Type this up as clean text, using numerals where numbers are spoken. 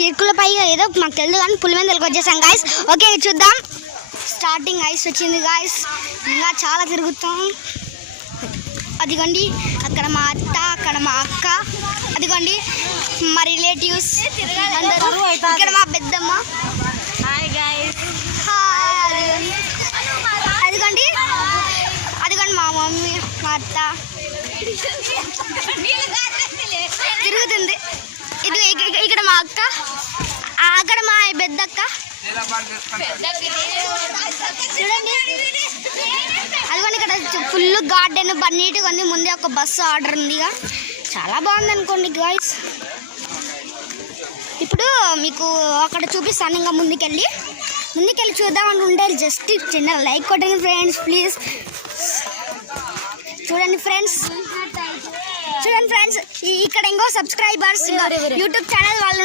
గిక్కులపై ఏదో మాకు తెలియదు కానీ పులివెందులకు వచ్చేసాం గాయస్. ఓకే చూద్దాం. స్టార్టింగ్ ఐస్ వచ్చింది గాయస్. ఇంకా చాలా తిరుగుతాం. అదిగోండి అక్కడ మా అత్త, అక్కడ మా అక్క, అదిగోండి మా రిలేటివ్స్ అందరూ, ఇక్కడ మా పెద్దమ్మ. అదిగోండి అదిగోండి మా మమ్మీ, మా అత్త తిరుగుతుంది. ఇది ఇక్కడ మా అక్క, అక్కడ మా పెద్దక్క. చూడండి అదిగోండి ఇక్కడ ఫుల్ గార్డెన్ నీట్గా ఉంది. ముందే ఒక బస్సు ఆర్డర్ ఉంది. చాలా బాగుంది అనుకోండి గాయ్స్. ఇప్పుడు మీకు అక్కడ చూపిస్తాను. ఇంకా ముందుకెళ్ళి చూద్దామని ఉంటే జస్ట్ చిన్న లైక్ కొట్టండి ఫ్రెండ్స్ ప్లీజ్. చూడండి ఫ్రెండ్స్ ఇక్కడ ఇంకో సబ్స్క్రైబర్స్ యూట్యూబ్ ఛానల్ వాళ్ళు